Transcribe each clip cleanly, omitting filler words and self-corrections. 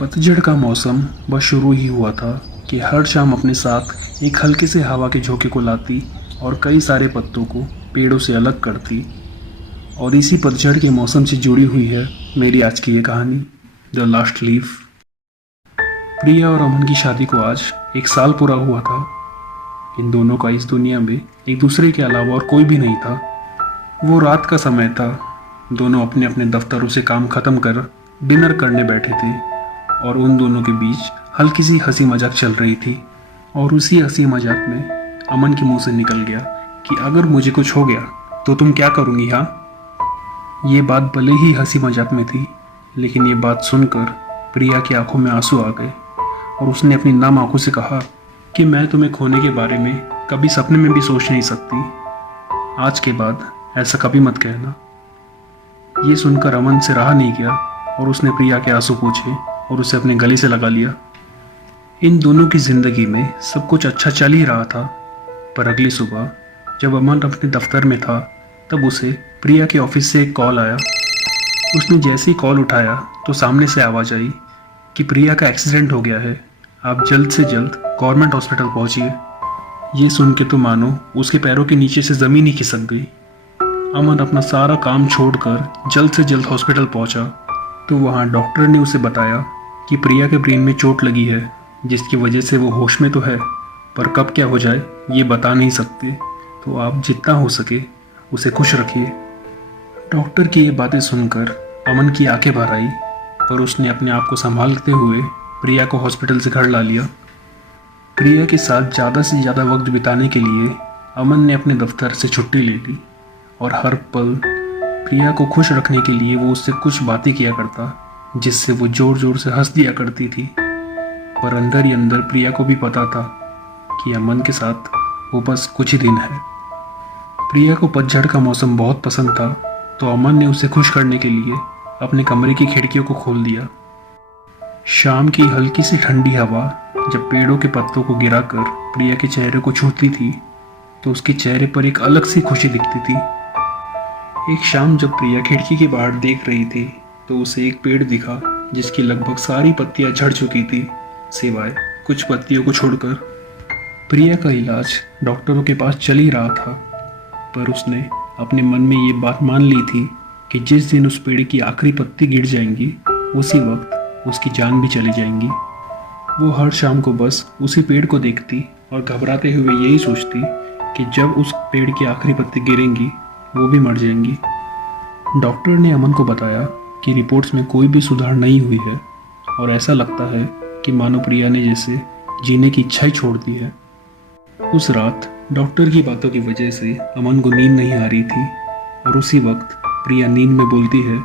पतझड़ का मौसम बस शुरू ही हुआ था कि हर शाम अपने साथ एक हल्के से हवा के झोंके को लाती और कई सारे पत्तों को पेड़ों से अलग करती। और इसी पतझड़ के मौसम से जुड़ी हुई है मेरी आज की ये कहानी, द लास्ट लीफ। प्रिया और अमन की शादी को आज 1 साल पूरा हुआ था। इन दोनों का इस दुनिया में एक दूसरे के अलावा और कोई भी नहीं था। वो रात का समय था। दोनों अपने अपने दफ्तरों से काम खत्म कर डिनर करने बैठे थे और उन दोनों के बीच हल्की सी हंसी मजाक चल रही थी। और उसी हंसी मजाक में अमन के मुंह से निकल गया कि अगर मुझे कुछ हो गया तो तुम क्या करूँगी? हाँ, ये बात भले ही हंसी मजाक में थी, लेकिन ये बात सुनकर प्रिया की आंखों में आंसू आ गए और उसने अपनी नम आंखों से कहा कि मैं तुम्हें खोने के बारे में कभी सपने में भी सोच नहीं सकती। आज के बाद ऐसा कभी मत कहना। ये सुनकर अमन से रहा नहीं गया और उसने प्रिया के आंसू पूछे और उसे अपने गले से लगा लिया। इन दोनों की जिंदगी में सब कुछ अच्छा चल ही रहा था, पर अगली सुबह जब अमन अपने दफ्तर में था तब उसे प्रिया के ऑफिस से एक कॉल आया। उसने जैसे ही कॉल उठाया तो सामने से आवाज़ आई कि प्रिया का एक्सीडेंट हो गया है, आप जल्द से जल्द गवर्नमेंट हॉस्पिटल पहुंचिए। ये सुन के तो मानो उसके पैरों के नीचे से ज़मीन ही खिसक गई। अमन अपना सारा काम छोड़कर जल्द से जल्द हॉस्पिटल पहुंचा तो वहां डॉक्टर ने उसे बताया कि प्रिया के ब्रेन में चोट लगी है, जिसकी वजह से वो होश में तो है, पर कब क्या हो जाए ये बता नहीं सकते। तो आप जितना हो सके उसे खुश रखिए। डॉक्टर की ये बातें सुनकर अमन की आंखें भर आई, पर उसने अपने आप को संभालते हुए प्रिया को हॉस्पिटल से घर ला लिया। प्रिया के साथ ज़्यादा से ज़्यादा वक्त बिताने के लिए अमन ने अपने दफ्तर से छुट्टी ले ली और हर पल प्रिया को खुश रखने के लिए वो उससे कुछ बातें किया करता, जिससे वो ज़ोर ज़ोर से हंस दिया करती थी। पर अंदर ही अंदर प्रिया को भी पता था कि अमन के साथ वो बस कुछ ही दिन है। प्रिया को पतझड़ का मौसम बहुत पसंद था, तो अमन ने उसे खुश करने के लिए अपने कमरे की खिड़कियों को खोल दिया। शाम की हल्की सी ठंडी हवा जब पेड़ों के पत्तों को गिराकर प्रिया के चेहरे को छूती थी तो उसके चेहरे पर एक अलग सी खुशी दिखती थी। एक शाम जब प्रिया खिड़की के बाहर देख रही थी तो उसे एक पेड़ दिखा जिसकी लगभग सारी पत्तियां झड़ चुकी थी, सिवाय कुछ पत्तियों को छोड़कर। प्रिया का इलाज डॉक्टरों के पास चल ही रहा था, पर उसने अपने मन में ये बात मान ली थी कि जिस दिन उस पेड़ की आखिरी पत्ती गिर जाएंगी उसी वक्त उसकी जान भी चली जाएंगी। वो हर शाम को बस उसी पेड़ को देखती और घबराते हुए यही सोचती कि जब उस पेड़ की आखिरी पत्ती गिरेंगी वो भी मर जाएंगी। डॉक्टर ने अमन को बताया कि रिपोर्ट्स में कोई भी सुधार नहीं हुई है और ऐसा लगता है कि मानो प्रिया ने जैसे जीने की इच्छा ही छोड़ दी है। उस रात डॉक्टर की बातों की वजह से अमन को नींद नहीं आ रही थी और उसी वक्त प्रिया नींद में बोलती है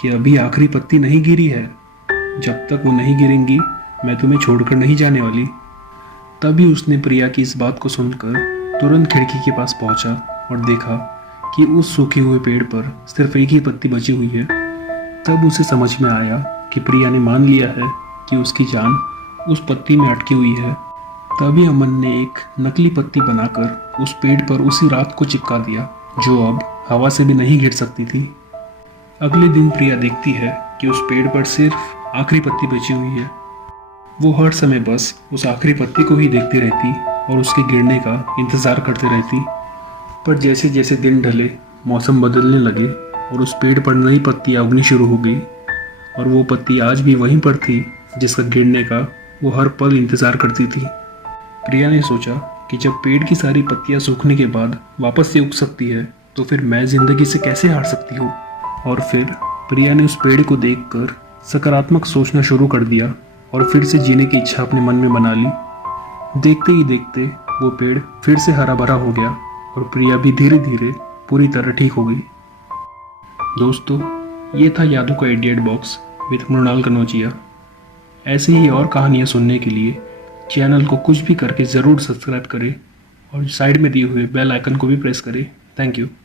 कि अभी आखिरी पत्ती नहीं गिरी है, जब तक वो नहीं गिरेंगी मैं तुम्हें छोड़कर नहीं जाने वाली। तभी उसने प्रिया की इस बात को सुनकर तुरंत खिड़की के पास पहुंचा और देखा कि उस सूखे हुए पेड़ पर सिर्फ एक ही पत्ती बची हुई है। तब उसे समझ में आया कि प्रिया ने मान लिया है कि उसकी जान उस पत्ती में अटकी हुई है। तभी अमन ने एक नकली पत्ती बनाकर उस पेड़ पर उसी रात को चिपका दिया, जो अब हवा से भी नहीं गिर सकती थी। अगले दिन प्रिया देखती है कि उस पेड़ पर सिर्फ आखिरी पत्ती बची हुई है। वो हर समय बस उस आखिरी पत्ती को ही देखती रहती और उसके गिरने का इंतज़ार करते रहती। पर जैसे जैसे दिन ढले मौसम बदलने लगे और उस पेड़ पर नई पत्तियाँ उगनी शुरू हो गई और वो पत्ती आज भी वहीं पर थी जिसका गिरने का वो हर पल इंतज़ार करती थी। प्रिया ने सोचा कि जब पेड़ की सारी पत्तियाँ सूखने के बाद वापस से उग सकती है तो फिर मैं ज़िंदगी से कैसे हार सकती हूँ। और फिर प्रिया ने उस पेड़ को देखकर सकारात्मक सोचना शुरू कर दिया और फिर से जीने की इच्छा अपने मन में बना ली। देखते ही देखते वो पेड़ फिर से हरा भरा हो गया और प्रिया भी धीरे धीरे पूरी तरह ठीक हो गई। दोस्तों, ये था यादों का idiot box with Mrinal Kanaujia. ऐसे ही और कहानियाँ सुनने के लिए चैनल को कुछ भी करके ज़रूर सब्सक्राइब करें और साइड में दिए हुए बेल आइकन को भी प्रेस करें। Thank you.